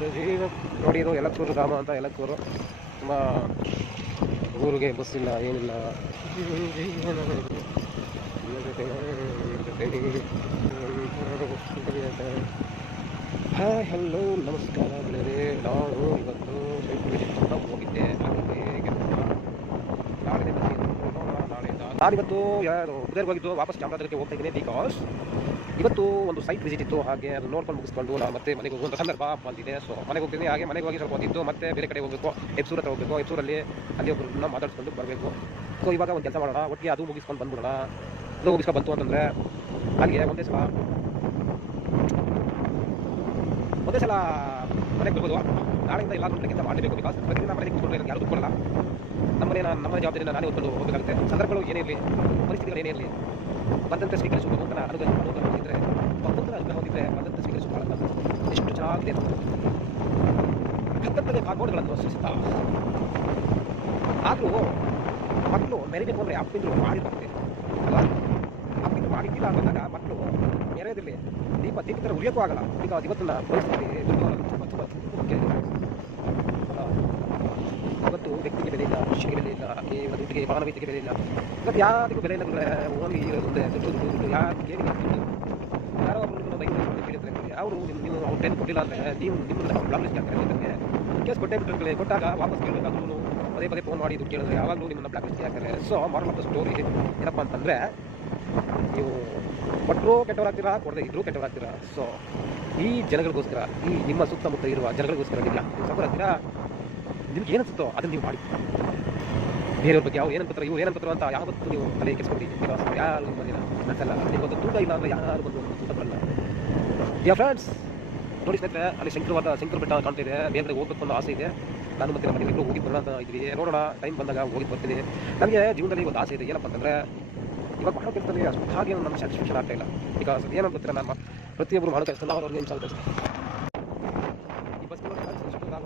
ನೋಡಿ ಇದು ಯಲಕ್ಕೂರು ಗ್ರಾಮ ಅಂತ. ಯಲಕ್ಕೂರು ತುಂಬ ಊರಿಗೆ ಬಸ್ ಇಲ್ಲ, ಏನಿಲ್ಲ. ಹಾಯ್ ಹಲೋ ನಮಸ್ಕಾರ ಗೆಳೆಯರೇ. ನಾನು ಇವತ್ತು ಹೋಗಿದ್ದೆ. ನಾನಿವತ್ತು ಕುದುರೆಗೆ ಹೋಗಿದ್ದು ವಾಪಸ್ ಚಾಮರಾಜನಗರಕ್ಕೆ ಹೋಗ್ತಾ ಇದ್ದೀನಿ. ಬಿಕಾಸ್ ಇವತ್ತು ಒಂದು ಸೈಟ್ ವಿಸಿಟ್ ಇತ್ತು, ಹಾಗೆ ಅದು ನೋಡ್ಕೊಂಡು ಮುಗಿಸ್ಕೊಂಡು ನಾನು ಮತ್ತೆ ಮನೆಗೆ ಹೋಗುವಂಥ ಸಂದರ್ಭ ಬಂದಿದೆ. ಸೊ ಮನೆಗೆ ಹೋಗ್ತೀನಿ. ಹಾಗೆ ಮನೆಗೆ ಹೋಗಿ ಸ್ವಲ್ಪ ಹೊತ್ತಿದ್ದು ಮತ್ತೆ ಬೇರೆ ಕಡೆ ಹೋಗಬೇಕು. ಎಪ್ಸೂರ್ ಹತ್ರ ಹೋಗಬೇಕು. ಎಪ್ಸೂರಲ್ಲಿ ಅಲ್ಲಿ ಒಬ್ಬರನ್ನ ಮಾತಾಡ್ಸ್ಕೊಂಡು ಬರಬೇಕು. ಸೊ ಇವಾಗ ಒಂದು ಕೆಲಸ ಮಾಡೋಣ, ಒಟ್ಟಿಗೆ ಅದು ಮುಗಿಸ್ಕೊಂಡು ಬಂದ್ಬಿಡೋಣ. ಅದು ಮುಗಿಸ್ಕೊಂಡು ಬಂತು ಅಂತಂದರೆ ಅಲ್ಲಿಗೆ ಒಂದೇ ಸಲ ಮನೆಗೆ ಬರ್ಬೋದು. ನಾಳೆಯಿಂದ ಎಲ್ಲ ಕೆಲಸ ಮಾಡಬೇಕು. ಬಿಕಾಸ್ ಪ್ರತಿದಿನ ಮನೆಗೆ ಕೂತ್ಕೊಂಡ್ರೆ ಯಾರು ದುಡ್ಕೊಳ್ಳಲ್ಲ. ನಮ್ಮ ಜವಾಬ್ದಾರಿನ ನಾನೇ ಹೊತ್ಕೊಂಡು ಹೋಗಬೇಕಾಗುತ್ತೆ. ಸಂದರ್ಭಗಳು ಏನೇ ಇರಲಿ, ಪರಿಸ್ಥಿತಿಗಳು ಏನೇ ಇರಲಿ, ಬಂದಂತೆ ಸ್ವೀಕರಿಸುವುದು ನೂತನ ಅನುಗ್ರಹ ಹೊಂದಿದ್ರೆ ಬಂದಂತೆ ಸ್ವೀಕರಿಸುವ ಎಷ್ಟು ಚೆನ್ನಾಗಿದೆ. ಹತ್ತತ್ತನೇ ಕಾಗೋಡುಗಳನ್ನು ಸೃಷ್ಟಿಸ್ತಾ ಆದರೂ ಮಕ್ಕಳು ಮೆರೆಗೆ ಹೋದರೆ ಅಪ್ಪಿಂದ್ರು ಮಾಡಿರ್ತಾರೆ ಅಲ್ಲ. ಅಪ್ಪಿಂದ್ರು ಮಾಡಿದ್ದಿಲ್ಲ ಅಂತಂದಾಗ ಮಕ್ಕಳು ಮೆರೆಯೋದಿಲ್ಲ. ದೀಪತರ ಉಳಿಯೋಕ್ಕೂ ಆಗಲ್ಲ. ಬಿಕಾಸ್ ಇವತ್ತಿನ ಪರಿಸ್ಥಿತಿ ತುಂಬ ಮುಖ್ಯ. ಇವತ್ತು ವ್ಯಕ್ತಿಗೆ ಬೆಲೆ ಇಲ್ಲ, ಮನುಷ್ಯನಿಗೆ ಬೆಲೆ ಇಲ್ಲ, ಕೇವಲ ದುಡ್ಡಿಗೆ ಮಾನವೀಯತೆಗೆ ಬೆಲೆ ಇಲ್ಲ. ಇವತ್ತು ಯಾರಿಗೂ ಬೆಲೆ ಇಲ್ಲ. ಓನ್ಲಿ ಒಂದೇ ದುಡ್ಡು ಯಾರಿಗೆ ಯಾರೋ ಒಬ್ಬರು ಕೇಳಿದ್ರೆ ಅವರು ನೀವು ಅವ್ರು ಟೈಮ್ ಕೊಟ್ಟಿಲ್ಲ ಅಂದರೆ ನೀವು ನಿಮ್ಮನ್ನು ಬ್ಲಾಕ್ ಲಿಸ್ಟ್ ಆಗ್ತಾರೆ. ನಿಮಗೆ ಕೇಸ್ ಕೊಟ್ಟೇ ಬಿಟ್ಟಿರ್ತಾರೆ. ಕೊಟ್ಟಾಗ ವಾಪಸ್ ಕೇಳಬೇಕಾದ್ರೂ ಪದೇ ಫೋನ್ ಮಾಡಿ ದುಡ್ಡು ಕೇಳಿದ್ರೆ ಯಾವಾಗಲೂ ನಿಮ್ಮನ್ನು ಬ್ಲಾಕ್ ಲಿಸ್ಟ್ ಆಗ್ತಾರೆ. So moral of the story ಏನಪ್ಪ ಅಂತಂದರೆ, ನೀವು ಕೊಟ್ಟರೂ ಕೆಟ್ಟವರಾಗ್ತೀರಾ, ಕೊಡದೆ ಇದ್ರೂ ಕೆಟ್ಟವರಾಗ್ತೀರಾ. ಸೊ ಈ ಜನಗಳಿಗೋಸ್ಕರ, ಈ ನಿಮ್ಮ ಸುತ್ತಮುತ್ತ ಇರುವ ಜನಗಳಿಗೋಸ್ಕರ ನೀವು ಸಫರ್ ಆಗ್ತೀರಾ. ನಿಮ್ಗೆ ಏನನ್ಸುತ್ತೋ ಅದನ್ನು ನೀವು ಮಾಡಿ. ಬೇರೆಯವ್ರ ಬಗ್ಗೆ ಯಾವ ಏನಂತಾರೆ, ಇವ್ರು ಏನಂತಾರೆ ಅಂತ ಯಾವತ್ತೂ ನೀವು ತಲೆ ಕೆಡಿಸ್ಕೊಡಿ. ಬಿಕಾಸ್ ಯಾರು ಬಂದಿಲ್ಲ ಅನ್ಸಲ್ಲ. ನಿಮಗೊಂದು ತೂಕ ಇಲ್ಲ ಅಂದರೆ ಯಾರು ಬಂದು ಊಟ ಬರಲ್ಲ. ಯಾ ಫ್ರೆಂಡ್ಸ್, ನೋಡಿ ಸ್ನೇಹಿತರೆ, ಅಲ್ಲಿ ಶಂಕರ ಬೆಟ್ಟ ಕಾಣ್ತಾ ಇದೆ. ಬೇರೆ ಹೋಗ್ಬೇಕು ಅನ್ನೋ ಆಸೆ ಇದೆ. ನಾನು ಮತ್ತೆ ನಮ್ಮ ಮನೆಯಲ್ಲೂ ಹೋಗಿ ಬರೋಣ ಅಂತ ಇದ್ದೀವಿ. ನೋಡೋಣ, ಟೈಮ್ ಬಂದಾಗ ಹೋಗಿ ಬರ್ತೀನಿ. ನನಗೆ ಜೀವನದಲ್ಲಿ ಒಂದು ಆಸೆ ಇದೆ. ಏನಪ್ಪ ಅಂತಂದರೆ, ಇವಾಗ ಮಾಡೋ ಕೆಲಸದಲ್ಲಿ ಅಷ್ಟು ಹಾಗೆ ನಮ್ಮ ಸ್ಯಾಟಿಸ್ಫ್ಯಾಕ್ಷನ್ ಆಗ್ತಾ ಇಲ್ಲ. ಬಿಕಾಸ್ ಏನಂತ ಗೊತ್ತಿಲ್ಲ, ನಮ್ಮ ಪ್ರತಿಯೊಬ್ಬರು ಮಾಡೋ ಕೆಲಸ ನಾವು ಅವ್ರಿಗೆ